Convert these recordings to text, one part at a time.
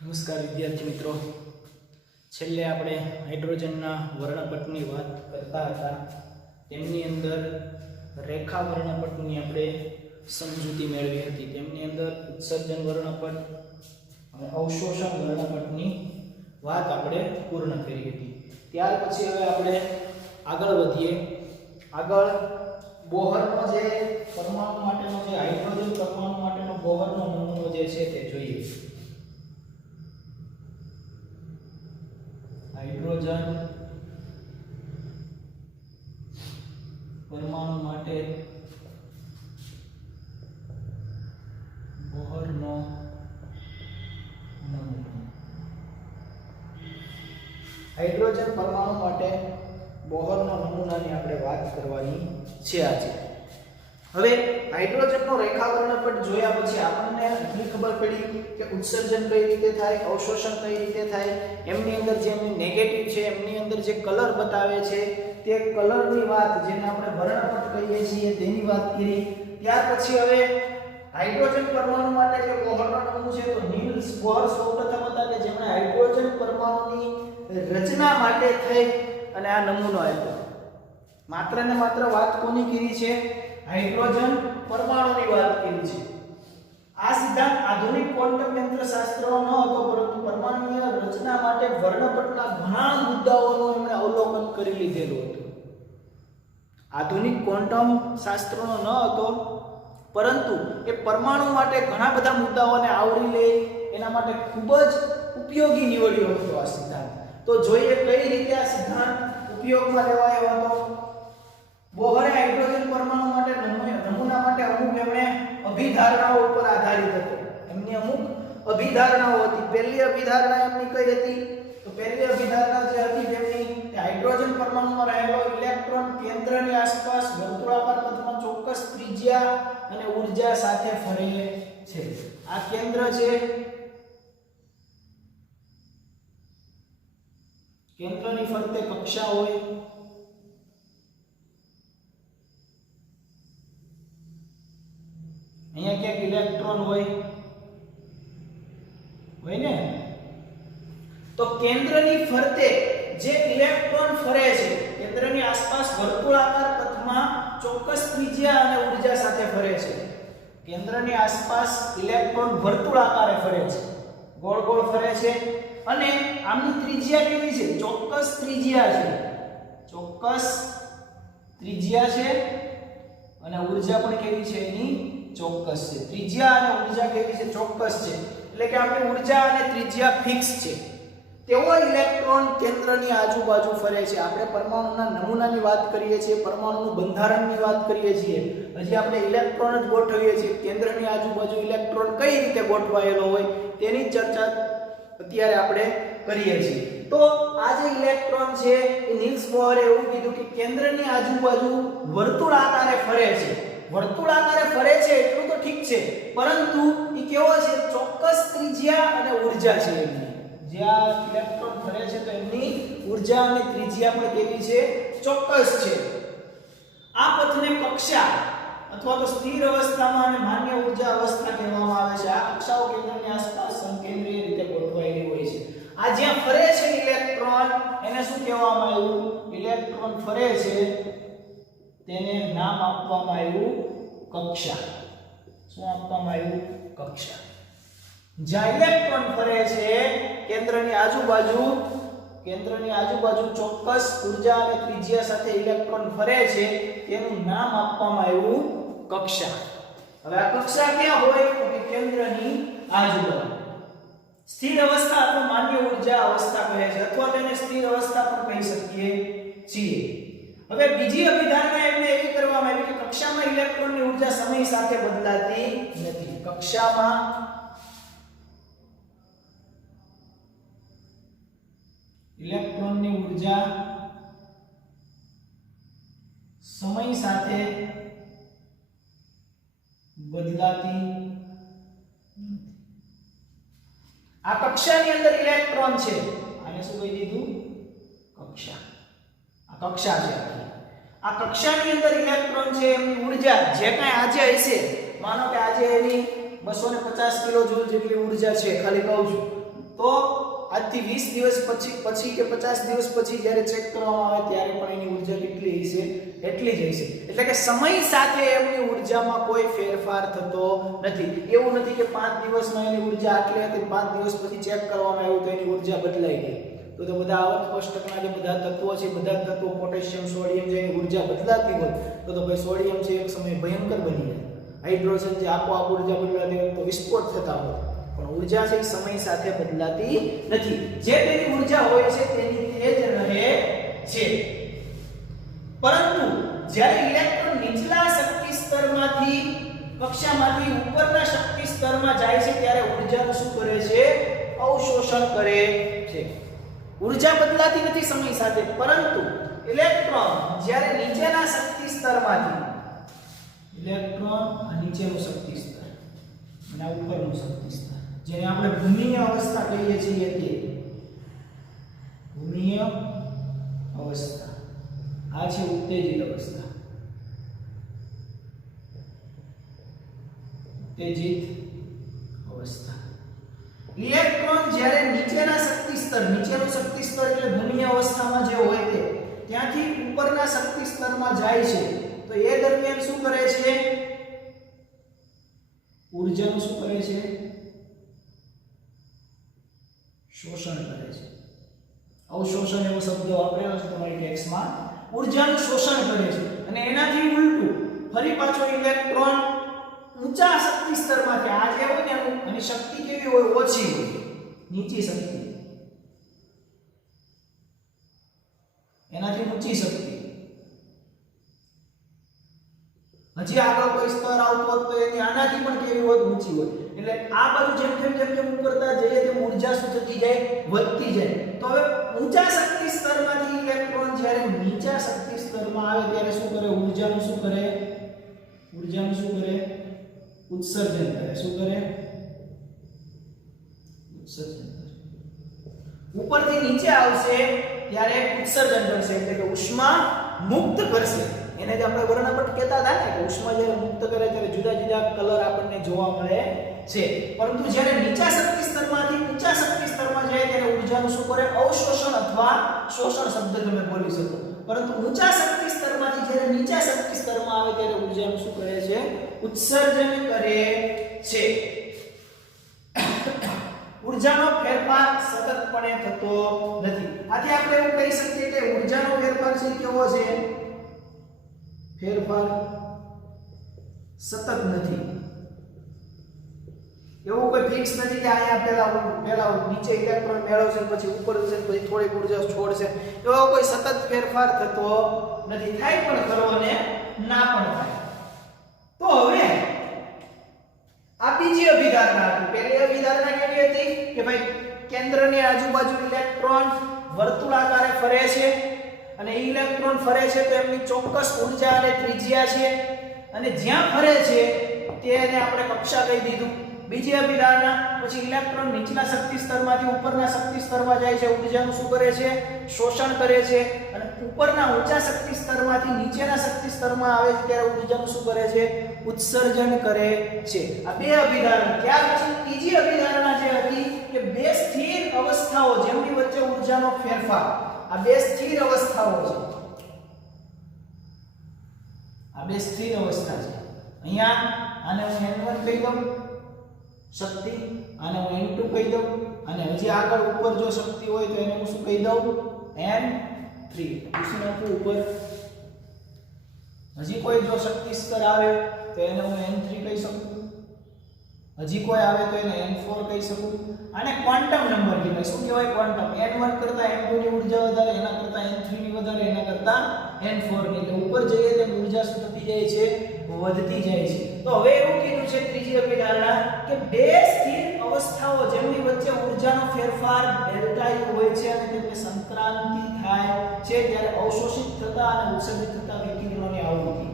નમસ્કાર વિદ્યાર્થી મિત્રો, છેલ્લે આપણે હાઇડ્રોજનના વર્ણપટની વાત કરતા હતા. તેમની અંદર રેખા વર્ણપટની આપણે સમજૂતી મેળવી હતી. તેમની અંદર ઉત્સર્જન વર્ણપટ અને અવશોષણ વર્ણપટની વાત આપણે પૂર્ણ કરી હતી. ત્યાર પછી હવે આપણે આગળ વધીએ. આગળ બોહરનો જે પરમાણુ માટેનો જે હાઇડ્રોજન પરમાણુ માટેનો બોહરનો નમૂનો જે છે તે જોઈએ. હાઇડ્રોજન પરમાણુ માટે બોહરનો નમૂનો. હાઇડ્રોજન પરમાણુ માટે બોહરનો નમૂનાની આપણે વાત કરવાની છે આજે. હવે હાઇડ્રોજનનો રેખા વર્ણપટ જોયા પછી આપણને એટલી ખબર પડી કે ઉત્સર્જન કઈ રીતે થાય, અવશોષણ કઈ રીતે થાય. એમની અંદર જે નેગેટિવ છે એમની અંદર જે કલર બતાવે છે તે કલરની વાત, જેને આપણે વર્ણપટ કહીએ છીએ, તેની વાત કરી. ત્યાર પછી હવે હાઇડ્રોજન પરમાણુ માટે જે બોહરનો નમૂનો છે તો નીલ્સ બોહર સૌપ્રથમ હતા કે જેમણે હાઇડ્રોજન પરમાણુની રચના માટે થઈ અને આ નમૂનો આપ્યો. માત્ર ને માત્ર વાત કોની કરી છે? હાઇડ્રોજન પરમાણુની વાત કરી છે. આ સિદ્ધાંત આધુનિક ક્વોન્ટમ યંત્રશાસ્ત્રનો ન હતો, પરંતુ પરમાણુની રચના માટે વર્ણપટના ઘણા મુદ્દાઓનું એમણે અવલોકન કરી લીધેલું હતું. આધુનિક ક્વોન્ટમ શાસ્ત્રનો ન હતો, પરંતુ એ પરમાણુ માટે ઘણા બધા મુદ્દાઓને આવરી લે એના માટે ખૂબ જ ઉપયોગી નીવડ્યો હતો આ સિદ્ધાંત. તો જોઈએ કઈ રીતે આ સિદ્ધાંત ઉપયોગમાં લેવાયો હતો. બોહરે હાઇડ્રોજન પરમાણુ માટે નમૂના માટે અમુક એમણે અભિધારણાઓ ઉપર આધારિત હતો. એમની અમુક અભિધારણાઓ હતી. પહેલી અભિધારણા એમની કઈ હતી? તો પહેલી અભિધારણા જે હતી તેમની તે હાઇડ્રોજન પરમાણુમાં રહેલો ઇલેક્ટ્રોન કેન્દ્રની આસપાસ વર્તુળાકાર પથમાં ચોક્કસ ત્રિજ્યા અને ઊર્જા સાથે ફરે છે. આ કેન્દ્ર છે. કેન્દ્રની ફરતે કક્ષા હોય. અહીંયા ક્યાંક ઇલેક્ટ્રોન હોય ને? તો કેન્દ્રની ફરતે જે ઇલેક્ટ્રોન ફરે છે, કેન્દ્રની આસપાસ વર્તુળાકાર પથમાં ચોક્કસ ત્રિજ્યા અને ઊર્જા સાથે ફરે છે. કેન્દ્રની આસપાસ ઇલેક્ટ્રોન વર્તુળાકારે ફરે છે, ગોળ ગોળ ફરે છે અને આમની ત્રિજ્યા કેવી છે? ચોક્કસ ત્રિજ્યા છે. ચોક્કસ ત્રિજ્યા છે અને ઊર્જા પણ કેવી છે? એની ચોક્કસ છે. ત્રિજ્યા અને ઊર્જા કેવી છે? ચોક્કસ છે. એટલે કે આપણી ઊર્જા અને ત્રિજ્યા ફિક્સ છે. તેવો ઇલેક્ટ્રોન કેન્દ્રની આજુબાજુ ફરે છે. આપણે પરમાણુના નમૂનાની વાત કરીએ છીએ, પરમાણુનું બંધારણની વાત કરીએ છીએ. હજી આપણે ઇલેક્ટ્રોન જ ગોઠવીએ છીએ. કેન્દ્રની આજુબાજુ ઇલેક્ટ્રોન કઈ રીતે ગોઠવાયેલો હોય તેની ચર્ચા અત્યારે આપણે કરીએ છીએ. તો આ જે ઇલેક્ટ્રોન છે એ નીલ્સ બોહરે એવું કીધું કે કેન્દ્રની આજુબાજુ વર્તુળાકારે ફરે છે. વર્તુળાકારે ફરે છે એટલું તો ઠીક છે, પરંતુ એ કેવો છે? ચોક્કસ ત્રિજ્યા અને ઊર્જા છે એની. જ્યાં ઇલેક્ટ્રોન ફરે છે તો એમની ઊર્જા અને ત્રિજ્યા પણ કેવી છે? ચોક્કસ છે. આ પથને કક્ષા અથવા તો સ્થિર અવસ્થામાં અને માન્ય ઊર્જા અવસ્થા કહેવામાં આવે છે. આ કક્ષાઓ કેન્દ્રની આસપાસ સંકેન્દ્રીય રીતે ગોઠવાયેલી હોય છે. આ જ્યાં ફરે છે ઇલેક્ટ્રોન, એને શું કહેવામાં આવ્યું? ઇલેક્ટ્રોન ફરે છે તેને નામ આપવામાં આવ્યું કક્ષા. શું આપવામાં આવ્યું? કક્ષા. જ્યાં ઇલેક્ટ્રોન ફરે છે કેન્દ્રની આજુબાજુ ચોક્કસ ઊર્જા અને ત્રિજ્યા સાથે ઇલેક્ટ્રોન ફરે છે, તેનું નામ આપવામાં આવ્યું કક્ષા. હવે આ કક્ષા ક્યાં હોય? તો કે કેન્દ્રની આજુબાજુ. સ્થિર અવસ્થા અથવા માન્ય ઊર્જા અવસ્થા કહે છે, અથવા તેને સ્થિર અવસ્થા પણ કહી શકીએ છીએ. હવે બીજી અભિધારણા એમને એવી કરવામાં આવી કે કક્ષામાં ઇલેક્ટ્રોનની ઊર્જા સમય સાથે બદલાતી નથી. કક્ષામાં ઇલેક્ટ્રોનની ઊર્જા સમય સાથે બદલાતી નથી. આ કક્ષાની અંદર ઇલેક્ટ્રોન છે. આને શું કહી દીધું? કક્ષા. આ કક્ષા છે. આ કક્ષાની અંદર ઇલેક્ટ્રોન છે, એમની ઊર્જા જે કાંઈ આજે હશે, માનો કે આજે એની 250 કિલો જૂલ જેટલી ઊર્જા છે, ખાલી કહું છું, તો આજથી 20 દિવસ પછી કે 50 દિવસ પછી જ્યારે ચેક કરવામાં આવે ત્યારે પણ એની ઉર્જા કેટલી હશે એટલી જ હશે એટલે કે સમય સાથે એમની ઉર્જામાં કોઈ ફેરફાર થતો નથી એવું નથી કે 5 દિવસમાં એની ઉર્જા આટલી હતી 5 દિવસ પછી ચેક કરવામાં આવ્યું તો એની ઉર્જા બદલાઈ ગઈ તો બધા આવર્ત કોષ્ટકના જે બધા તત્વો છે બધા તત્વો પોટેશિયમ સોડિયમ જેની ઉર્જા બદલાતી હોય તો ભાઈ સોડિયમ છે એક સમયે ભયંકર બની જાય હાઇડ્રોજન જે આપોઆપ ઉર્જા બદલાતી હોય તો વિસ્ફોટ થતા હોય પણ ઉર્જા છે સમય સાથે બદલાતી નથી જે તેની ઉર્જા હોય છે તેની તે જ રહે છે પરંતુ જ્યારે ઇલેક્ટ્રોન નીચલા શક્તિ સ્તરમાંથી કક્ષામાંથી ઉપરના શક્તિ સ્તરમાં જાય છે ત્યારે ઉર્જાનું શું કરે છે અવશોષણ કરે છે ઉર્જા બદલાતી નથી સમય સાથે પરંતુ ઇલેક્ટ્રોન જ્યારે નીચેના શક્તિ સ્તરમાંથી ઇલેક્ટ્રોન આ નીચેનું શક્તિ સ્તર અને આ ઉપરનું શક્તિ સ્તર જેને આપણે ભૂમિય અવસ્થા કહીએ છીએ તે ભૂમિય અવસ્થા આ છે ઉત્તેજિત અવસ્થા ઉત્તેજિત અવસ્થા ઇલેક્ટ્રોન જ્યારે નીચેનું શક્તિ સ્તર એટલે ભૂમિય અવસ્થામાં જે હોય તે ત્યાંથી ઉપરના શક્તિ સ્તરમાં જાય છે તો એ દરમિયાન શું કરે છે ઉર્જાનું શું કરે છે શોષણ કરે છે અવશોષણ એવો શબ્દ વાપરેલો છે તમારી ટેક્સ્ટમાં ઉર્જાનું શોષણ કરે છે અને એનાથી ઉલટું ફરી પાછો ઇલેક્ટ્રોન ઊંચા શક્તિ સ્તરમાંથી આ જે હોય ને એની શક્તિ કેવી હોય ઓછી હોય નીચી શક્તિ એનાથી ઊંચી શક્તિ હજી આગળ કોઈ સ્તર આવતો હોય તો એની આનાથી પણ કેવી હોય ઊંચી હોય એટલે આ બધું જેમ ઉપરતા જઈએ તેમ ઉર્જા શું થતી જાય વધતી જાય તો હવે ઊંચા શક્તિ સ્તરમાંથી ઇલેક્ટ્રોન જ્યારે નીચા શક્તિ સ્તરમાં આવે ત્યારે શું કરે ઉર્જાનું શું કરે ઉત્સર્જન કરે શું કરે ઉત્સર્જન કરે ઉપરથી નીચે આવશે ત્યારે ઉત્સર્જન કરશે એટલે કે ઉષ્મા મુક્ત કરશે એને જે આપણે વર્ણપટ કહેતા હતા ને કે ઉષ્મા જ્યારે મુક્ત કરે ત્યારે જુદા જુદા કલર આપણને જોવા મળે છે પરંતુ જ્યારે નીચા શક્તિ સ્તરમાંથી ઊંચા શક્તિ સ્તરમાં જાય ત્યારે ઉર્જાનું શું કરે અવશોષણ અથવા શોષણ શબ્દ તમે બોલી શકો પરંતુ ઊંચા શક્તિ સ્તરમાંથી જ્યારે નીચા શક્તિ સ્તરમાં આવે ત્યારે ઉર્જાનું શું કરે છે ઉત્સર્જન કરે છે ઉર્જાનો ફેરફાર સતતપણે થતો નથી આથી આપણે એવું કહી શકીએ કે ઉર્જાનો ફેરફાર છે કેવો છે ફેરફાર સતત નથી એવું કોઈ ફિક્સ નથી કે અહીંયા પહેલા નીચે ઇલેક્ટ્રોન મેળવશે પછી ઉપર જશે પછી થોડીક ઉર્જા છોડશે એવો કોઈ સતત ફેરફાર થતો નથી થાય પણ ખરો અને ના પણ થાય તો હવે આ બીજી અભિધારણા હતી પહેલી અભિધારણા કેવી હતી કે ભાઈ કેન્દ્રની આજુબાજુ ઇલેક્ટ્રોન વર્તુળાકારે ફરે છે અને ઇલેક્ટ્રોન ફરે છે તો એમની ચોક્કસ ઊર્જા અને ત્રિજ્યા છે અને જ્યાં ફરે છે તેને આપણે કક્ષા કહી દીધું બીજી અભિધારણા પછી ઇલેક્ટ્રોન નીચલા શક્તિ સ્તરમાંથી ઉપરના શક્તિ સ્તરમાં જાય છે ઊર્જાનું શું કરે છે શોષણ કરે છે અને ઉપરના ઊંચા શક્તિ સ્તરમાંથી નીચેના શક્તિ સ્તરમાં આવે છે ત્યારે ઊર્જાનું શું કરે છે ઉત્સર્જન કરે છે આ બે અભિધારણા ત્યાર પછી ત્રીજી અભિધારણા જે હતી કે બે સ્થિર અવસ્થાઓ જેમની વચ્ચે ઊર્જાનો ફેરફાર આ બે સ્થિર અવસ્થાઓ છે આ બે સ્થિર અવસ્થા છે અહીંયા આને હું n1 કહી દઉં શક્તિ આને હું n2 કહી દઉં અને હજી આગળ ઉપર જો શક્તિ હોય તો એને હું શું કહી દઉં n3 પૂછી નાખું ઉપર હજી કોઈ જો શક્તિ સ્તર આવે તો એને હું n3 કહી શકું હજી કોઈ આવે તો એને n4 કહી શકું આને ક્વોન્ટમ નંબર કહેવાય શું કહેવાય ક્વોન્ટમ n1 કરતા n2 ની ઊર્જા વધારે એના કરતા n3 ની વધારે એના કરતા n4 ની એટલે ઉપર જઈએ તેમ ઊર્જા શું થતી જાય છે વધતી જાય છે તો હવે એવું કીધું છે ત્રીજી અભિધારણા કે બે સ્થિર અવસ્થાઓ જેમની વચ્ચે ઊર્જાનો ફેરફાર ડેલ્ટા હોય છે અને તેમને સંક્રાંતિ થાય છે ત્યારે અવશોષિત થતા અને ઉત્સર્જિત થતા વિકિરણોની આવૃત્તિ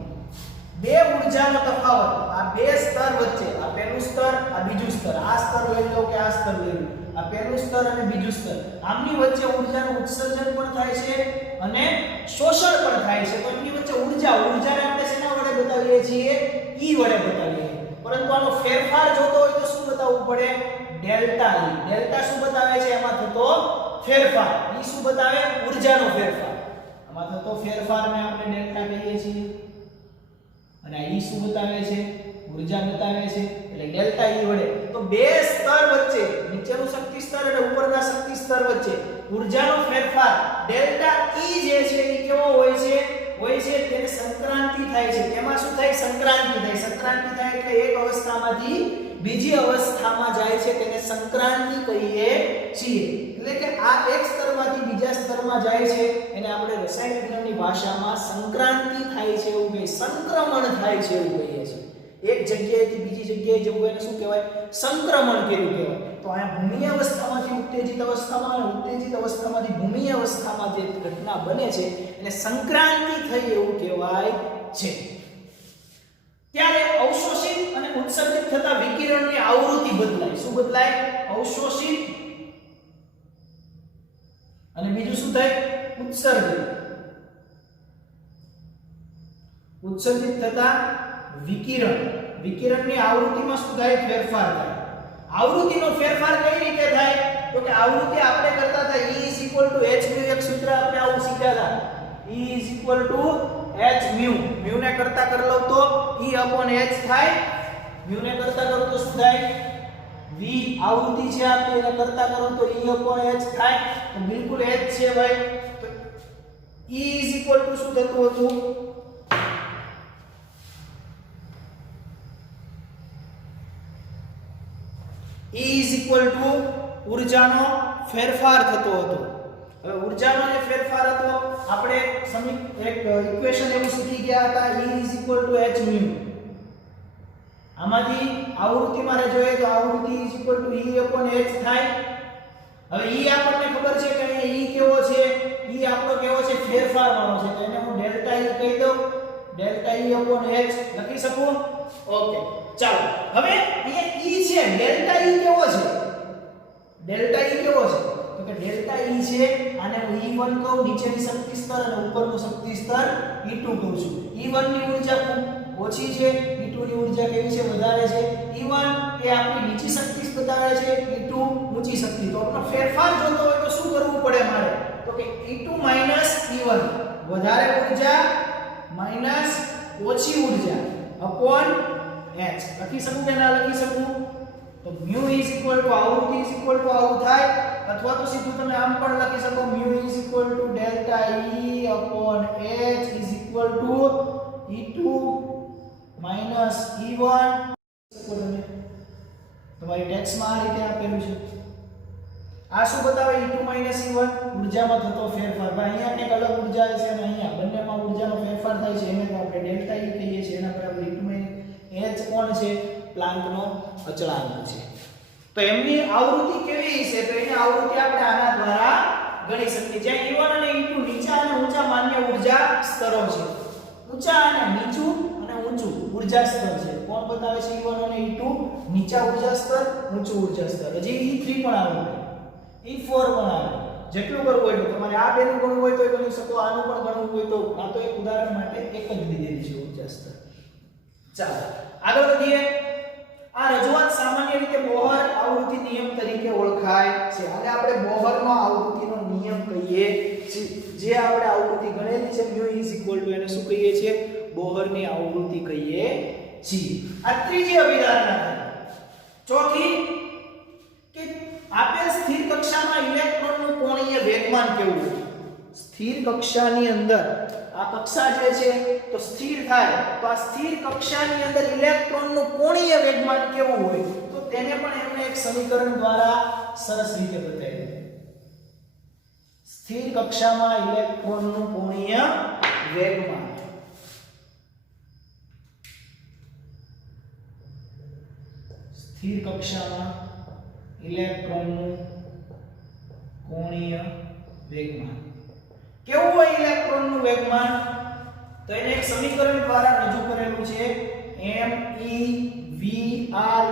બે ઊર્જાનો તફાવત આ બે સ્તર વચ્ચે આ પહેલું સ્તર આ બીજું સ્તર આ સ્તર લઈ લો કે આ સ્તર લઈ લો આ પહેલું સ્તર અને બીજું સ્તર આમની વચ્ચે ઊર્જાનું ઉત્સર્જન પણ થાય છે અને શોષણ પણ થાય છે તો એમની વચ્ચે ઊર્જાને આપણે શેના વડે બતાવીએ છીએ E વડે બતાવીએ પરંતુ આનો ફેરફાર જોતો હોય તો શું બતાવવું પડે ડેલ્ટા E. ડેલ્ટા શું બતાવે છે? એમાં થતો ફેરફાર. E શું બતાવે? ઊર્જાનો ફેરફાર. આમાં થતો ફેરફારને આપણે ડેલ્ટા કહીએ છીએ. અને આ E શું બતાવે છે? ઊર્જા બતાવે છે. એટલે ડેલ્ટા E વડે તો બે સ્તર વચ્ચે, નીચેનું શક્તિ સ્તર અને ઉપરના શક્તિ સ્તર વચ્ચે ઊર્જાનો ફેરફાર ડેલ્ટા E જે છે એ કેવો હોય છે? તેને સંક્રાંતિ થાય છે. તેમાં શું થાય? સંક્રાંતિ થાય. સંક્રાંતિ થાય એટલે એક અવસ્થામાંથી બીજી અવસ્થામાં જાય છે, તેને સંક્રાંતિ કહીએ છીએ. એટલે કે આ એક સ્તરમાંથી બીજા સ્તરમાં જાય છે, એને આપણે રસાયણ વિજ્ઞાનની ભાષામાં સંક્રાંતિ થાય છે એવું કહીએ, સંક્રમણ થાય છે એવું કહીએ છીએ. એક જગ્યાએથી બીજી જગ્યાએ જવું એને શું કહેવાય? સંક્રમણ કર્યું કહેવાય. તો આ ભૂમિય અવસ્થામાંથી ઉત્તેજિત અવસ્થામાં અને ઉત્તેજિત અવસ્થામાંથી ભૂમિય અવસ્થામાં જે ઘટના બને છે એને સંક્રાંતિ થઈ એવું કહેવાય છે. ત્યારે અવશોષિત અને ઉત્સર્જિત થતા વિકિરણની આવૃત્તિ બદલાય. શું બદલાય? અવશોષિત અને બીજું શું થાય? ઉત્સર્જિત. ઉત્સર્જિત થતા વિકિરણની આવૃત્તિમાં શું થાય? ફેરફાર થાય. આવૃત્તિનો ફેરફાર કઈ રીતે થાય? તો કે આવૃત્તિ આપણે કરતા હતા E h μ. એક સૂત્ર આપણે આવું શીખ્યા હતા. E h μ. μ ને કરતા કર લઉં તો E/h થાય. μ ને કરતા કરું તો શું થાય? v. આવૃત્તિ છે આપણે એને કરતા કરું તો E/h થાય. તો બિલકુલ h છે ભાઈ. તો E શું થતું હતું? E ઊર્જાનો ફેરફાર થતો હતો. હવે ઊર્જાનો જે ફેરફાર હતો આપણે એક ઇક્વેશન એવું શીખી ગયા હતા E h μ. આમાંથી આવૃત્તિ મારે જોઈએ તો આવૃત્તિ E/h થાય. હવે E આપણને ખબર છે કે અહીંયા E કેવો છે? E આપણો કેવો છે? ફેરફાર વાળો છે. તો એને હું ડેલ્ટા E કહી દઉં. ડેલ્ટા E/h લખી શકું? ઓકે, ચાલો. હવે અહીંયા E છે, ડેલ્ટા E કેવો છે? ડેલ્ટા E કેવો છે? તો કે ડેલ્ટા E છે, આને હું E1 કહું, નીચેની શક્તિ સ્તર અને ઉપરનું શક્તિ સ્તર E2 કહું છું. E1 ની ઊર્જા ખૂબ ઓછી છે, E2 ની ઊર્જા કેવી છે? વધારે છે. E1 એ આપણી નીચી શક્તિ બતાવે છે, E2 ઊંચી શક્તિ. તો આપણો ફેરફાર જોતો હોય તો શું કરવું પડે મારે? તો કે E2 E1 વધારે ઊર્જા માઈનસ ઓછી ઊર્જા અપોન h. લખી શકું કે ના લખી શકું? તો μ આવૃત્તિ આવું થાય, અથવા તો સીધું તમે આમ પણ લખી શકો μ delta E upon h E2 minus E1. તમારી ટેક્સ્ટમાં આ રીતે આપેલું છે. આ શું બતાવે? E2 E1 ઊર્જામાં થતો ફેરફાર. ભાઈ અહીંયા એક અલગ ઊર્જા છે અને અહીંયા બંનેમાં ઊર્જાનો ફેરફાર થાય છે, એને આપણે ડેલ્ટા E કહીએ છીએ. એના પર આપણે E2 h કોણ છે? પ્લાન્કનો અચળાંક છે. તો એમની આવૃત્તિ કેવી છે? તો એની આવૃત્તિ આપણે આના દ્વારા ગણી શકીએ. જ્યાં E1 અને E2 નીચા અને ઊંચા માન્ય ઊર્જા સ્તરો છે. ઊંચા અને નીચું અને ઊંચું ઊર્જા સ્તર છે. કોણ બતાવે છે? E1 અને E2 નીચા ઊર્જા સ્તર, ઊંચું ઊર્જા સ્તર. હજી E3 પણ આવે, E4 પણ આવે. જેટલું કરવું હોય તો તમારે આ બેનું ગણવું હોય તો ગણી શકો, આનું પણ ગણવું હોય તો. આ તો એક ઉદાહરણ માટે એક જ લીધેલી છે ઊર્જા સ્તર. ચાલો આગળ વધીએ. આ રજૂઆત સામાન્ય રીતે બોહર આવૃત્તિ નિયમ તરીકે ઓળખાય છે. અને આપણે બોહરનો આવૃત્તિનો નિયમ કહીએ છીએ. જે આપણે આવૃત્તિ ગણેલી છે μ એને શું કહીએ છીએ? બોહરની આવૃત્તિ કહીએ છીએ. આ ત્રીજી અભિધારણા છે. ચોથી કે આપેલ સ્થિર કક્ષામાં ઇલેક્ટ્રોનનું કોણીય વેગમાન કેવું છે? સ્થિર કક્ષાની અંદર આ કક્ષા જે છે તો સ્થિર થાય, તો આ સ્થિર કક્ષાની અંદર ઇલેક્ટ્રોનનું કોણીય વેગમાન કેવું હોય? તો તેને પણ એમણે એક સમીકરણ દ્વારા સરસ રીતે બતાવ્યું. સ્થિર કક્ષામાં ઇલેક્ટ્રોનનું કોણીય વેગમાન. સ્થિર કક્ષામાં ઇલેક્ટ્રોનનું કોણીય વેગમાન કેવું હોય? ઇલેક્ટ્રોનનું વેગમાન તો એને એક સમીકરણ દ્વારા રજૂ કરેલું છે. MEVR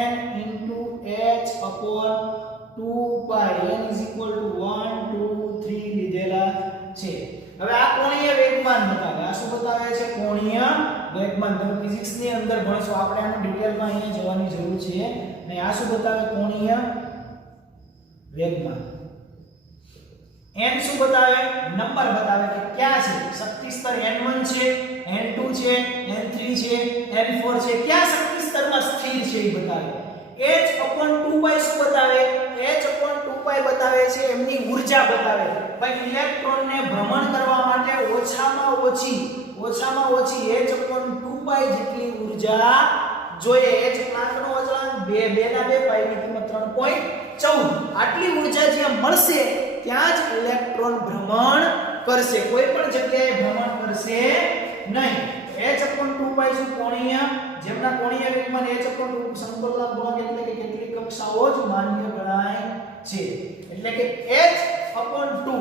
n h/2π n 1 2 3 લીધેલા છે. હવે આ કોણીય વેગમાન બતાવે. આ શું બતાવે છે? કોણીય વેગમાન. તમે ફિઝિક્સ ની અંદર ભણશો, આપણે આને ડિટેલમાં અહીંયા જવાની જરૂર છે અને આ શું બતાવે કોણીય વેગમાન n શું બતાવે નંબર બતાવે કે ક્યાં છે શક્તિ સ્તર n1 છે n2 છે n3 છે n4 છે ક્યાં શક્તિ સ્તરમાં સ્થિર છે એ બતાવે h/2π શું બતાવે h/2π બતાવે છે એમની ઊર્જા બતાવે ભાઈ ઇલેક્ટ્રોનને ભ્રમણ કરવા માટે ઓછામાં ઓછી h/2π જેટલી ઊર્જા જોઈએ h ક્લાંકનો અચળાંક 2 ના 2 પાઈ ની કિંમત 3.14 આટલી ઊર્જા જ્યાં મળશે ત્યાં જ ઇલેક્ટ્રોન ભ્રમણ કરશે કોઈ પણ જગ્યાએ ભ્રમણ કરશે નહીં h/2π શું કોણીય જેમના કોણીય વેગમાન h/2 સમતોલના ગુણક એટલે કે કેટલી કક્ષાઓ જ માન્ય ગણાય છે એટલે કે h/2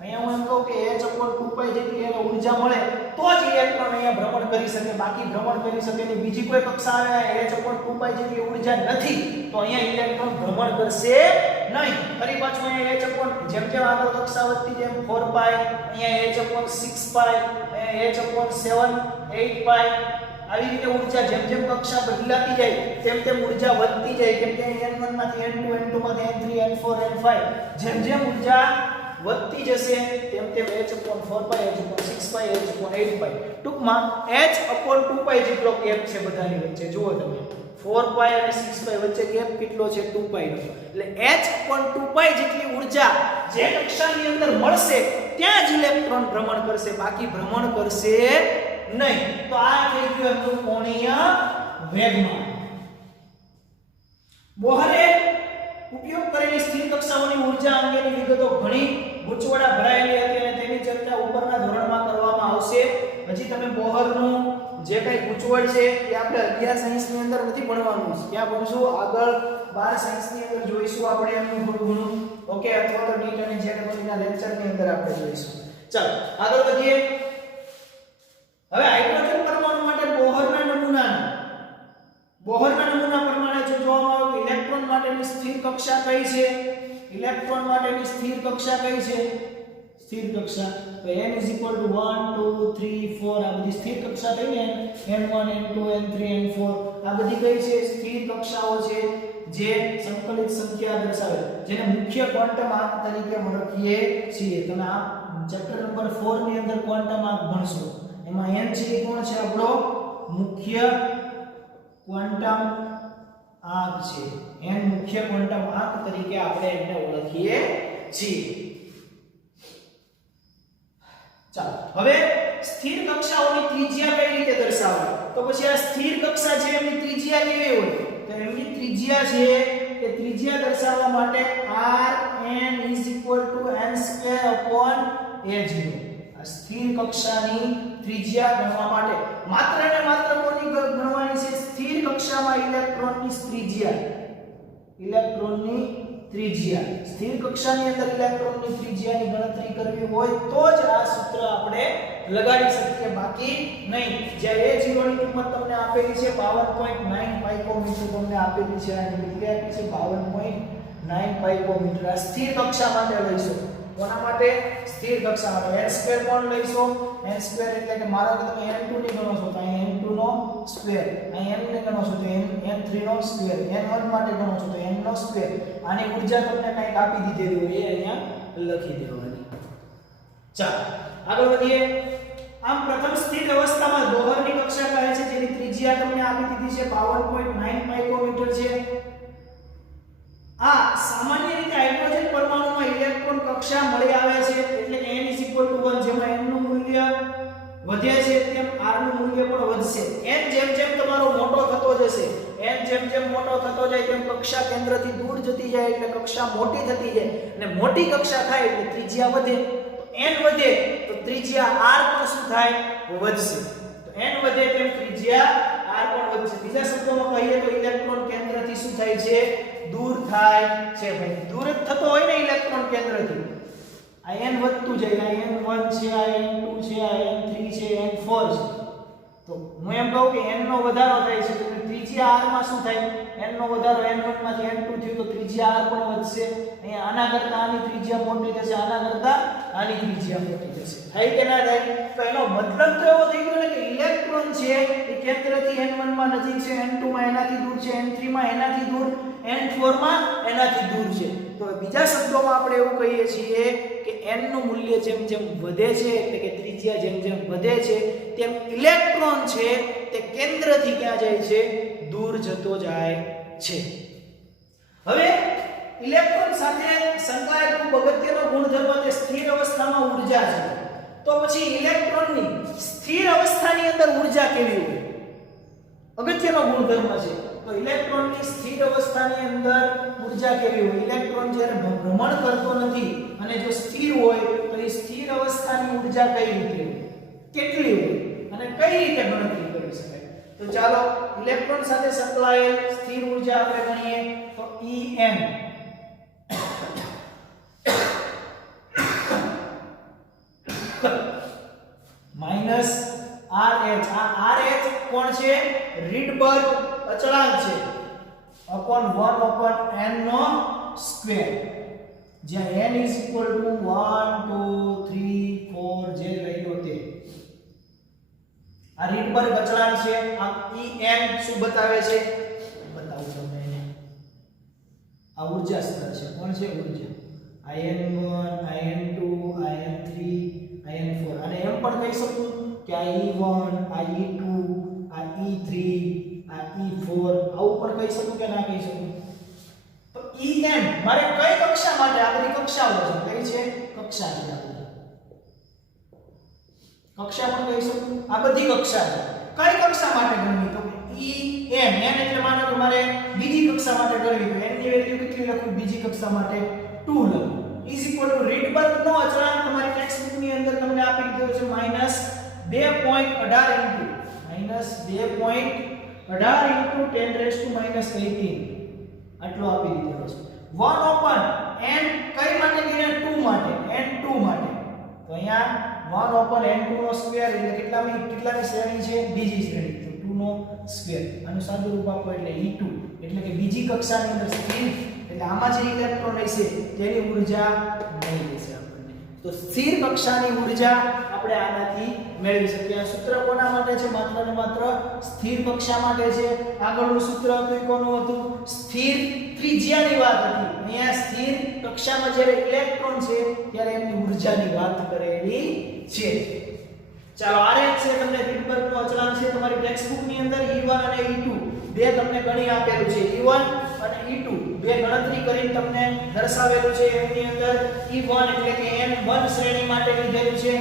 અહીંયા હું એમ કહું કે h/2π જેટલી એને ઊર્જા મળે તો જ ઇલેક્ટ્રોન અહીંયા ભ્રમણ કરી શકે બાકી ભ્રમણ કરી શકે નહીં બીજી કોઈ કક્ષા આવે h/2π જેટલી ઊર્જા નથી તો અહીંયા ઇલેક્ટ્રોન ભ્રમણ કરશે નહીં ફરી પાછું અહીંયા જેમ જેમ આગળ કક્ષા વધતી જેમ 4π અહીંયા h/6π અહીંયા h/7 8π આવી રીતે ઊર્જા જેમ જેમ કક્ષા બદલાતી જાય તેમ ઊર્જા વધતી જાય કેમ કે n1 માંથી n2 n2 માંથી n3 n4 n5 જેમ ઊર્જા વધતી જશે તેમ h/4π h/6π h/8π ટૂંકમાં h/2π જેટલો ગેપ છે બધાની વચ્ચે જુઓ તમે 4π અને 6π વચ્ચે ગેપ કેટલો છે 2π નો એટલે h/2π જેટલી ઊર્જા જે કક્ષાની અંદર મળશે ત્યાં જ ઇલેક્ટ્રોન ભ્રમણ કરશે બાકી ભ્રમણ કરશે નહીં તો આ થઈ ગયું આપણું કોણીય વેગમાન બોહરે ઉપયોગ કરેલી સ્થિર કક્ષાઓની ઊર્જા અંગેની વિગતો ઘણી ગૂંચવડા ભરાયેલી હતી અને તેની ચર્ચા ઉપરના ધોરણમાં કરવામાં આવશે હજી તમે બોહરનું જે કઈ ગૂંચવડ છે એ આપણે 11 સાયન્સની અંદર નથી ભણવાનું ક્યાં ભણશું આગળ 12 સાયન્સની અંદર જોઈશું આપણે એમનું થોડું ઘણું ઓકે અથવા તો નીટ અને જેડબલના લેક્ચરની અંદર આપણે જોઈશું ચાલો આગળ વધીએ હવે હાઇડ્રોજન પરમાણુ માટે બોહરના નમૂના પ્રમાણે જો જોવામાં આવે ઇલેક્ટ્રોન માટેની સ્થિર કક્ષા કઈ છે ઇલેક્ટ્રોન માટેની સ્થિર કક્ષા કઈ છે સ્થિર કક્ષા તો n = 1 2 3 4 આ બધી સ્થિર કક્ષા થઈ ને n1 n2 n3 n4 આ બધી કઈ છે સ્થિર કક્ષાઓ છે જે સંકલિત સંખ્યા દર્શાવે જેને મુખ્ય ક્વોન્ટમ આંક તરીકે ઓળખીએ છીએ તમે આ ચેપ્ટર નંબર 4 ની અંદર ક્વોન્ટમ આંક ભણશો એમાં n છે એ કોણ છે આપણો મુખ્ય ક્વોન્ટમ આંક છે n મુખ્ય ક્વોન્ટમ આંક તરીકે આપણે એને ઓળખીએ છીએ ચાલો હવે સ્થિર કક્ષાઓની ત્રિજ્યા કઈ રીતે દર્શાવવી તો પછી આ સ્થિર કક્ષા છે એની ત્રિજ્યા કેવી હોય તો એમની ત્રિજ્યા છે કે ત્રિજ્યા દર્શાવવા માટે rn = n²/a0 આ સ્થિર કક્ષાની ત્રિજ્યા ગણવા માટે માત્ર ને માત્ર કોની ગણવાની છે સ્થિર કક્ષામાં ઇલેક્ટ્રોનની ત્રિજ્યા સ્થિર કક્ષાની અંદર ઇલેક્ટ્રોનની ત્રિજ્યાની ગણતરી કરવી હોય તો જ આ સૂત્ર આપણે લગાડી શકીએ બાકી નહીં જ્યાં a0 ની કિંમત તમને આપેલી છે 52.9 પાઇકોમીટર તમને આપેલી છે અને કેટલી આપી છે 52.9 પાઇકોમીટર આ સ્થિર કક્ષા માટે લઈશું કોના માટે સ્થિર કક્ષા માટે n² કોણ લઈશું n² એટલે કે મારો કે તમે n2 ની ગણો છો તો અહીં n2 નો સ્ક્વેર અહીં n ને ગણો છો તો n3 નો સ્ક્વેર n1 માટે ગણો છો તો n નો સ્ક્વેર આની ઊર્જા તમને કંઈક આપી દીધેલી હોય એ અહીંયા લખી દેવાની ચાલો આગળ વધીએ આમ પ્રથમ સ્થિર અવસ્થામાં બોહરની કક્ષા કહે છે જેની ત્રિજ્યા તમને આપી દીધી છે 52.9 પાઇકોમીટર છે આ સામાન્ય રીતે હાઇડ્રોજન પરમાણુમાં ઇલેક્ટ્રોન કક્ષા મળી આવે છે એટલે કે n = 1 જેમાં n નું મૂલ્ય વધે છે તેમ r નું મૂલ્ય પણ વધશે n જેમ તમારો મોટો થતો જશે n જેમ મોટો થતો જાય તેમ કક્ષા કેન્દ્રથી દૂર જતી જાય એટલે કક્ષા મોટી થતી જાય અને મોટી કક્ષા થાય એટલે ત્રિજ્યા વધે n વધે તો ત્રિજ્યા r પણ શું થાય વધશે તો n વધે તેમ ત્રિજ્યા r પણ વધશે બીજા શબ્દોમાં કહીએ તો ઇલેક્ટ્રોન કેન્દ્રથી શું થાય છે દૂર થાય છે ભાઈ દૂર જ થતો હોય ને ઇલેક્ટ્રોન કેન્દ્રથી આ n વધતું જાય આ n1 છે આ n2 છે આ n3 છે n4 છે તો હું એમ કહું કે n નો વધારો થાય છે તો ત્રિજ્યા r માં શું થાય n નો વધારો n1 માંથી n2 થયો તો ત્રિજ્યા r પણ વધશે અહીંયા આના કરતા આની ત્રિજ્યા મોટી થશે આના કરતા આની ત્રિજ્યા મોટી થશે. થાય કે ના થાય? તો એનો મતલબ તો એવો થઈ ગયો ને કે ઇલેક્ટ્રોન છે એ કેન્દ્રથી n1 માં નજીક છે, n2 માં એનાથી દૂર છે, n3 માં એનાથી દૂર, n4 માં એનાથી દૂર છે. તો બીજા શબ્દોમાં આપણે એવું કહીએ છીએ કે n નું મૂલ્ય જેમ જેમ વધે છે એટલે કે ત્રિજ્યા જેમ જેમ વધે છે તેમ ઇલેક્ટ્રોન છે તે કેન્દ્રથી ક્યાં જાય છે? દૂર જતો જાય છે. હવે ઇલેક્ટ્રોન સાથે સંકળાયેલ ખૂબ અગત્યનો ગુણધર્મ તે સ્થિર અવસ્થામાં ઊર્જા છે. તો પછી ઇલેક્ટ્રોનની સ્થિર અવસ્થાની અંદર ઊર્જા કેવી હોય? અગત્યનો ગુણધર્મ છે. તો ઇલેક્ટ્રોનની સ્થિર અવસ્થાની અંદર ઊર્જા કેવી હોય? ઇલેક્ટ્રોન જ્યારે ભ્રમણ કરતો નથી અને જો સ્થિર હોય તો એ સ્થિર અવસ્થાની ઊર્જા કઈ રીતે હોય? કેટલી હોય અને કઈ રીતે ગણતરી કરી શકાય? તો ચાલો ઇલેક્ટ્રોન સાથે સંકળાયેલ સ્થિર ઊર્જા આપણે ગણીએ તો En માઈનસ RH. આ RH કોણ છે? રીડબર્ગ અચળાંક છે upon 1 upon n નો સ્ક્વેર, જ્યાં n = 1 2 3 4 જે લઈ લો તે. આ રીડબર્ગ અચળાંક છે. આ En શું બતાવે છે? બતાવું તમને. આ ઊર્જા સ્તર છે. કોણ છે? ઊર્જા. In1 In2 In3 In4. અને એમ પણ કહી શકું કે આ E1 આ E2 આ E3 આ E4 આવું પણ કહી શકું કે ના કહી શકું? તો En મારે કઈ કક્ષા માટે? આ બધી કક્ષાઓ છે. કઈ છે? કક્ષા છે. આ બધી કક્ષા પણ કહી શકું. આ બધી કક્ષા છે. કઈ કક્ષા માટે ગણવી? તો En એટલે માનો કે મારે બીજી કક્ષા માટે ગણવી તો n ની વેલ્યુ કેટલી લખું? બીજી કક્ષા માટે 2 લખું. રીડબર્ગ નો અચળાંક તમારી ટેક્સ્ટ બુક ની અંદર તમને આપી દીધો છે -2.18 × 10⁻18 આટલો આપી દીધો છે. 1 upon n કઈ માટે ગણ્યા? 2 માટે. n2 માટે. તો અહીંયા 1 upon n2 નો સ્ક્વેર એટલે કેટલાની શ્રેણી છે? બીજી શ્રેણી. તો 2 નો સ્ક્વેર. આનું સાદું રૂપ આપો એટલે E2 એટલે કે બીજી કક્ષાની અંદર સ્થિર, એટલે આમાં જે ઇલેક્ટ્રોન હશે તેની ઊર્જા મળી જશે આપણને. તો સ્થિર કક્ષાની ઊર્જા આપણે આનાથી મેળવી શકીએ. આ સૂત્ર કોના માટે છે? માત્ર ને માત્ર સ્થિર કક્ષા માટે છે. આગળનું સૂત્ર હતું કોનું હતું? સ્થિર ત્રિજ્યાની વાત હતી. અહીંયા સ્થિર કક્ષામાં જ્યારે ઇલેક્ટ્રોન છે ત્યારે એની ઊર્જાની વાત કરેલી છે. ચાલો RH છે તમને રીડબર્ગ નો અચળાંક છે. તમારી ટેક્સ્ટ બુક ની અંદર E1 અને E2 બે તમને ગણી આપેલું છે. E1 અને E2 બે ગણતરી કરીને તમને દર્શાવેલું છે. એની અંદર E1 એટલે કે n1 શ્રેણી માટે લીધેલું છે.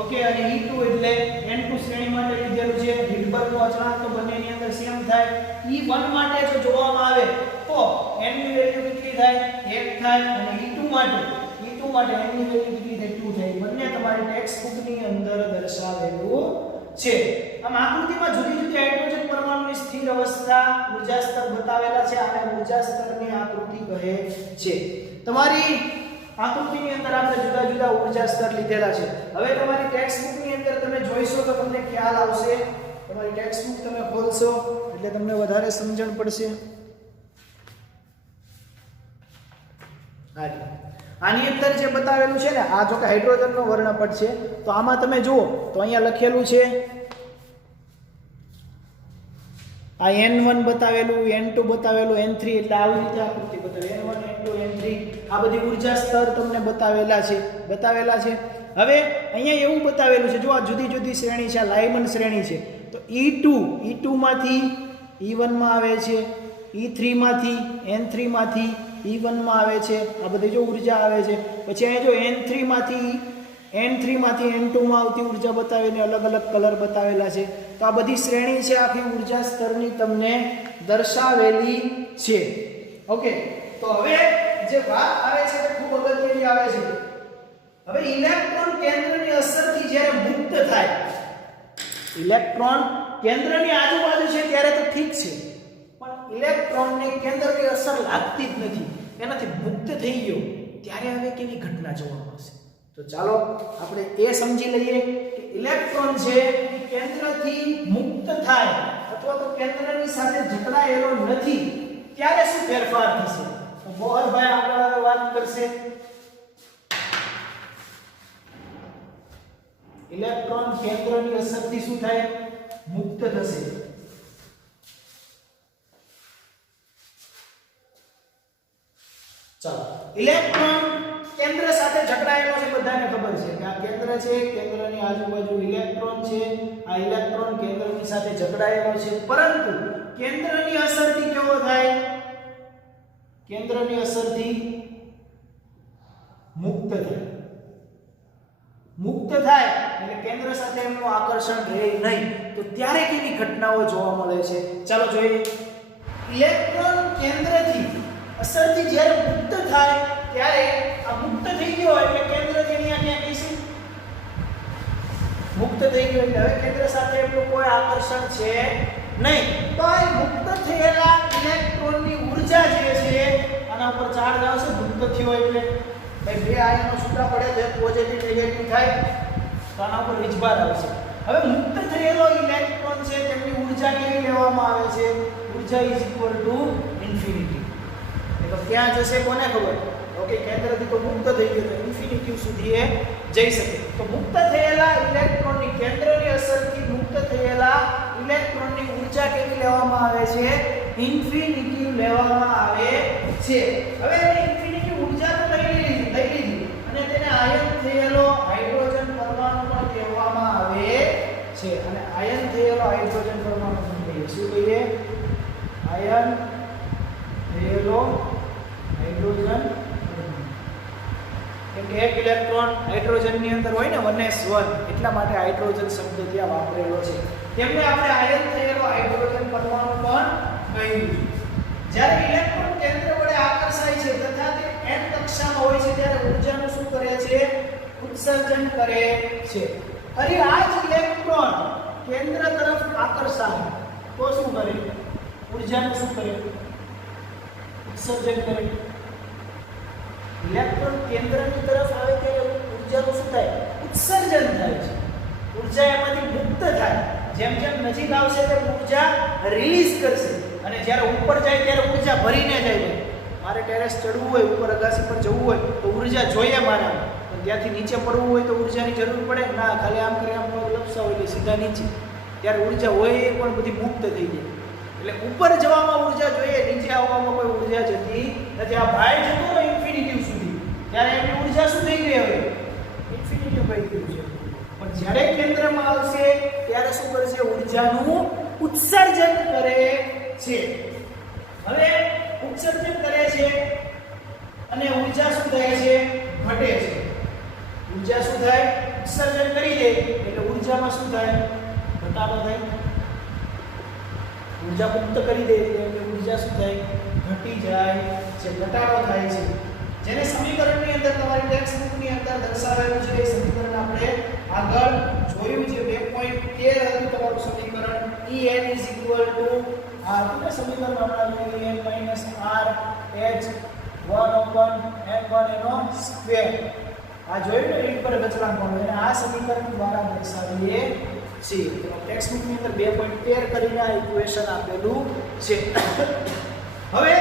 ઓકે. અને E2 એટલે n2 શ્રેણી માટે લીધેલું છે. રીડબર્ગ નો અચળાંક તો બંનેની અંદર સેમ થાય. E1 માટે જો જોવામાં આવે તો n ની વેલ્યુ કેટલી થાય? 1 થાય. અને E2 માટે n ની વેલ્યુ કેટલી થાય? 2 થાય. બંને તમારી ટેક્સ્ટ બુક ની અંદર દર્શાવેલું છે. આમ આકૃતિમાં જુદી જુદી હાઇડ્રોજન પરમાણુની સ્થિર અવસ્થા ઊર્જા સ્તર બતાવેલા છે. આને ઊર્જા સ્તરની આકૃતિ કહે છે. તમારી આકૃતિની અંદર આપણે જુદા જુદા ઊર્જા સ્તર લીધેલા છે. હવે તમારી ટેક્સ્ટ બુક ની અંદર તમે જોઈશો તો તમને ખ્યાલ આવશે. તમારી ટેક્સ્ટ બુક તમે ખોલશો એટલે તમને વધારે સમજણ પડશે. આની અંદર જે બતાવેલું છે ને, આ જો કે હાઇડ્રોજનનો વર્ણપટ છે, તો આમાં તમે જુઓ તો અહીંયા લખેલું છે આ n1 બતાવેલું, n2 બતાવેલું, n3 એટલે આવી રીતે આકૃતિ બતાવે. n1 n2 n3 આ બધી ઊર્જા સ્તર તમને બતાવેલા છે. હવે અહીંયા એવું બતાવેલું છે, જો આ જુદી જુદી શ્રેણી છે, આ લાયમન શ્રેણી છે. તો E2 માંથી E1 માં આવે છે, E3 માંથી N3 માંથી E1 માં આવે છે. આ બધી જો ઊર્જા આવે છે. પછી અહીંયા જો N3 માંથી N2 માં આવતી ઊર્જા બતાવીને અલગ અલગ કલર બતાવેલા છે. તો આ બધી શ્રેણી છે, આખી ઊર્જા સ્તરની તમને દર્શાવેલી છે. ઓકે. તો હવે જે વાત આવે છે તે ખૂબ અગત્યની આવે છે. હવે ઇલેક્ટ્રોન કેન્દ્રની અસરથી જ્યારે મુક્ત થાય, ઇલેક્ટ્રોન કેન્દ્રની આજુબાજુ છે ત્યારે તો ઠીક છે, પણ ઇલેક્ટ્રોનને કેન્દ્રની અસર લાગતી જ નથી, એનાથી મુક્ત થઈ ગયો ત્યારે હવે કેવી ઘટના જોવા મળશે. તો ચાલો આપણે એ સમજી લઈએ કે ઇલેક્ટ્રોન છે કેન્દ્રથી મુક્ત થાય અથવા તો કેન્દ્રની સાથે જકડાયેલો નથી ત્યારે શું ફેરફાર થશે. તો બોહરભાઈ આગળ વાત કરશે. ઇલેક્ટ્રોન કેન્દ્રની અસરથી શું થાય? મુક્ત થશે. ચાલો, ઇલેક્ટ્રોન કેન્દ્ર સાથે જકડાયેલો છે, બધાને ખબર છે કે આ કેન્દ્ર છે, કેન્દ્રની આજુબાજુ ઇલેક્ટ્રોન છે, આ ઇલેક્ટ્રોન કેન્દ્રની સાથે જકડાયેલો છે, પરંતુ કેન્દ્રની અસરથી કેવો થાય? કેન્દ્રની અસરથી મુક્ત થાય. મુક્ત થાય એટલે કેન્દ્ર સાથે એમનું આકર્ષણ રહે નહીં. તો ત્યારે કેવી ઘટનાઓ જોવા મળે છે? ચાલો જોઈએ. ઇલેક્ટ્રોન કેન્દ્રથી અસરથી જ્યારે મુક્ત થાય ત્યારે આ મુક્ત થઈ ગયો એટલે કેન્દ્રથી અહીંયા ક્યાં કહીશું? મુક્ત થઈ ગયો એટલે હવે કેન્દ્ર સાથે એમનું કોઈ આકર્ષણ છે નહીં. તો આ મુક્ત થયેલા ઇલેક્ટ્રોનની ઊર્જા જે છે આના ઉપર ચાર્જ આવશે. મુક્ત થયો એટલે ભાઈ બે આયનો છૂટા પડે તો પોઝિટિવ નેગેટિવ થાય તો આના ઉપર વીજભાર આવશે. હવે મુક્ત થયેલો ઇલેક્ટ્રોન છે તેમની ઊર્જા કેવી લેવામાં આવે છે? ઊર્જા ઇઝ ઇક્વલ ટુ ઇન્ફિનિટી. તો ક્યાં જશે કોને ખબર? ઓકે, કેન્દ્રથી તો મુક્ત થઈ ગયો તો ઇન્ફિનિટી સુધી એ જઈ શકે. તો મુક્ત થયેલા ઇલેક્ટ્રોનની કેન્દ્રની અસરથી મુક્ત થયેલા ઇલેક્ટ્રોનની ઊર્જા કેવી લેવામાં આવે છે? ઇન્ફિનિટી લેવામાં આવે છે. હવે એને ઇન્ફિનિટી ઊર્જા તો લઈ લીધી અને તેને આયન થયેલો હાઇડ્રોજન પરમાણુ પણ કહેવામાં આવે છે. અને આયન થયેલો હાઇડ્રોજન પરમાણુ કહીએ શું કહીએ? આયન થયેલો હાઇડ્રોજન. કેમ કે એક ઇલેક્ટ્રોન હાઇડ્રોજનની અંદર હોય ને 1s1 એટલા માટે હાઇડ્રોજન શબ્દ ત્યાં વાપરેલો છે. તેમને આપણે આયન થયેલો હાઇડ્રોજન પરમાણુ પણ કહ્યું છે. જ્યારે ઇલેક્ટ્રોન કેન્દ્ર વડે આકર્ષાય છે તથા તે n કક્ષામાં હોય છે ત્યારે ઊર્જાનું શું કરે છે? ઉત્સર્જન કરે છે. અને આ જ ઇલેક્ટ્રોન કેન્દ્ર તરફ આકર્ષાય તો શું કરે? ઊર્જાનું શું કરે? ઉત્સર્જન કરે. ઇલેક્ટ્રોન કેન્દ્રની તરફ આવે ત્યારે ઊર્જાનું શું થાય? ઉત્સર્જન થાય છે. ઊર્જા એમાંથી મુક્ત થાય. જેમ જેમ નજીક આવશે તેમ ઊર્જા રિલીઝ કરશે અને જ્યારે ઉપર જાય ત્યારે ઊર્જા ભરીને જાય. મારે ટેરેસ ચડવું હોય, ઉપર અગાસી પર જવું હોય તો ઊર્જા જોઈએ મારે. પણ ત્યાંથી નીચે પડવું હોય તો ઊર્જાની જરૂર પડે ના? ખાલી આમ કરી આમ લપસા હોય એટલે સીધા નીચે. ત્યારે ઊર્જા હોય એ પણ બધી મુક્ત થઈ જાય. એટલે ઉપર જવામાં ઊર્જા જોઈએ, નીચે આવવામાં કોઈ ઊર્જા જતી નથી. આ ભાઈ જતો ને ઇન્ફિનિટી સુધી ત્યારે એની ઊર્જા શું થઈ ગઈ? હવે ઇન્ફિનિટી થઈ ગયું છે. પણ જ્યારે કેન્દ્રમાં આવશે ત્યારે શું કરશે? ઊર્જાનું ઉત્સર્જન કરે છે. હવે ઉત્સર્જન કરે છે અને ઊર્જા શું થાય છે? ઘટે છે. ઊર્જા શું થાય? ઉત્સર્જન કરી દે એટલે ઊર્જામાં શું થાય? ઘટાડો થાય. ઊર્જા મુક્ત કરી દે એટલે ઊર્જા શું થાય? ઘટી જાય છે, ઘટાડો થાય છે. જેને સમીકરણની અંદર તમારી ટેક્સ્ટ બુકની અંદર દર્શાવેલું છે એ સમીકરણ આપણે આગળ જોયું છે. 2.13 હતું તમારું સમીકરણ. En = આ આપણે સમીકરણ હમણાં જોયું. En - R H1/n1 આ જોયું ને રીત પર અચળાંકોનો અને આ સમીકરણ દ્વારા દર્શાવીએ છીએ. ટેક્સ્ટ બુકની અંદર 2.13 કરીને આ ઇક્વેશન આપેલું છે. હવે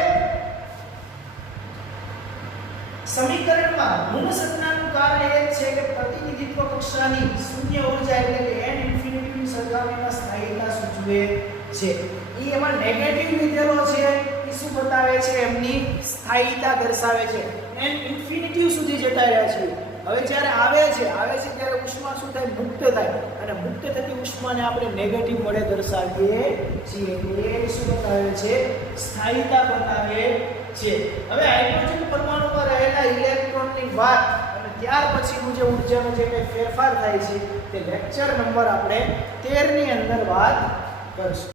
સમીકરણમાં ઋણ સંજ્ઞાનું કારણ એ છે કે પ્રતિનિધિત્વ કક્ષાની શૂન્ય ઊર્જા એટલે કે n ઇન્ફિનિટીની સરખામણીમાં સ્થાયીતા સૂચવે છે. એમાં નેગેટિવ લીધેલો છે એ શું બતાવે છે? એમની સ્થાયીતા દર્શાવે છે. n ઇન્ફિનિટી સુધી જતા રહ્યા છે. હવે જ્યારે આવે છે ત્યારે ઉષ્મા શું થાય? મુક્ત થાય. અને મુક્ત થતી ઉષ્માને આપણે નેગેટિવ વડે દર્શાવીએ છીએ. એ શું બતાવે છે? સ્થાયીતા બતાવે છે. હવે હાઇડ્રોજન પરમાણુમાં રહેલા ઇલેક્ટ્રોનની વાત અને ત્યાર પછીનું જે ઊર્જાનો જે કંઈ ફેરફાર થાય છે તે લેક્ચર નંબર આપણે 13 ની અંદર વાત કરશું.